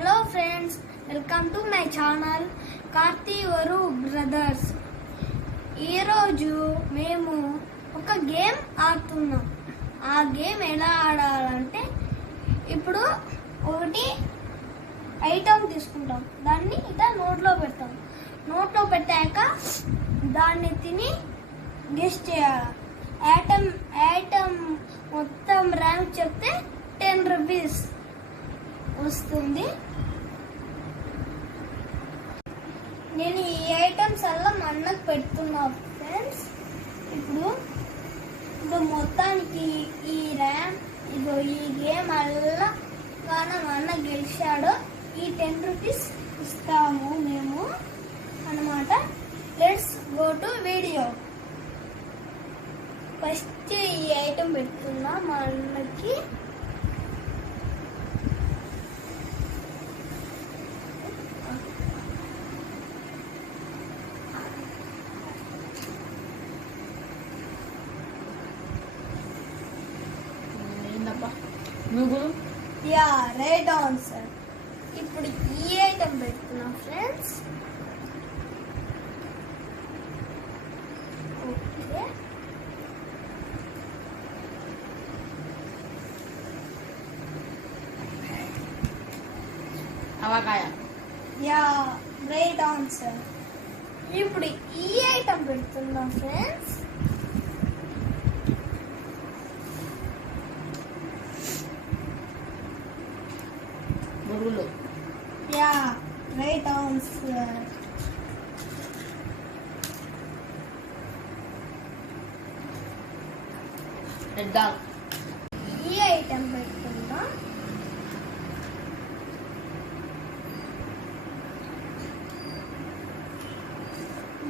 Hello friends, welcome to my channel Karthi వరు brothers. ఈరోజు మేము ఒక గేమ్ ఆడుతున్నాం. ఆ గేమ్ ఎలా ఆడాలంటే, ఇప్పుడు ఒకటి ఐటమ్ తీసుకుంటాం, దాన్ని ఇట్లా నోట్లో పెడతాం. నోట్లో పెట్టాక దాన్ని తిని గెస్ చేయాలి. ఐటమ్ మొత్తం ర్యాంక్ చెప్తే 10 రూపీస్ వస్తుంది. నేను ఈ ఐటమ్స్ అలా మా అన్నకు పెడుతున్నా ఫ్రెండ్స్. ఇప్పుడు మొత్తానికి ఈ గేమ్ అలా కానీ మా అన్న గెలిచాడు. ఈ 10 రూపీస్ ఇస్తాము మేము అన్నమాట. Let's go to video. First ఈ ఐటమ్ పెడుతున్నా మా అన్నకి. Yeah, right answer. ఇప్పుడు ఈ ఐటమ్ పెడుతున్నాం ఫ్రెండ్స్. ఓకే, అవకాయ. Yeah, right answer. ఇప్పుడు ఈ ఐటమ్ పెడుతున్నాం ఫ్రెండ్స్. బురుగులు. Yeah, right answer. దాల్. ఈ ఐటమ్ పెడుతున్నా.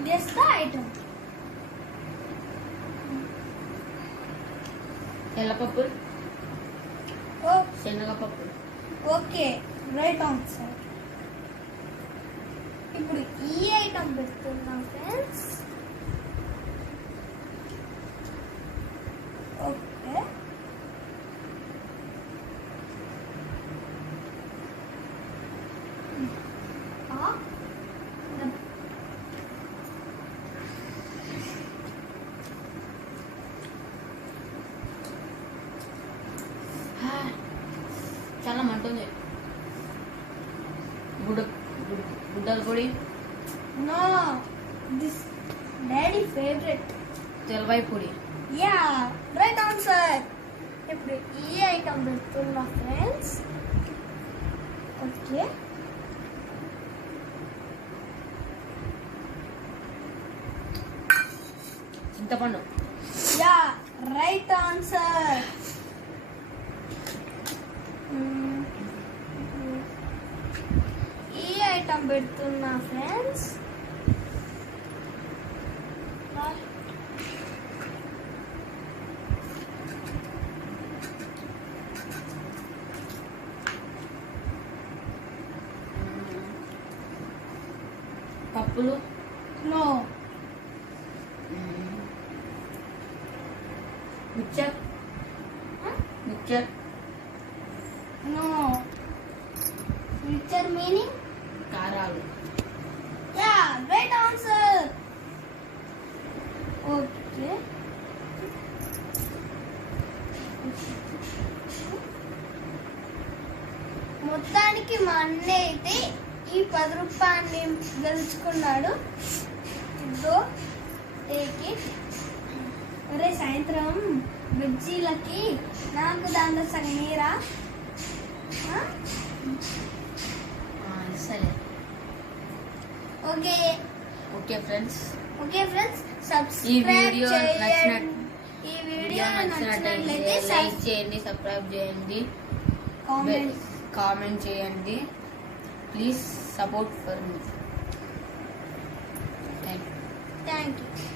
Guess the item. తెల్లపప్పు. Oh, శనగపప్పు. okay, right answer. ఇప్పుడు ఈ ఐటమ్ పెడుతున్నాం ఫ్రెండ్స్. ఓకే, చాలా మంటుంది. గుడ్డల పొడి. No, this daddy favourite. తెల్లవాయి పొడి. Yeah, right answer. ఇప్పుడు ఈ ఐటమ్ పెడుతున్నా ఫ్రెండ్స్. ఓకే, చింతపండు. Yeah, right answer. ఈ ఐటమ్ పెడుతున్నా ఫ్రెండ్స్. పప్పులు. No. Mixture. Mixture. No. Mixture meaning కారాలు. Yeah, right answer. ఓకే, మొత్తానికి మా అన్నయ్య అయితే ఈ 10 రూపాయలని గెలుచుకున్నాడు. ఇదో టేక్ ఇట్. అరే, సాయంత్రం బజ్జీలకి నాకు దాంట్లో సగం నీరా. సరే. ఓకే ఓకే ఫ్రెండ్స్, ఈ వీడియో నచ్చినట్లయితే లైక్ చేయండి, సబ్స్క్రైబ్ చేయండి, కామెంట్ చేయండి. Please support for me. Thank you.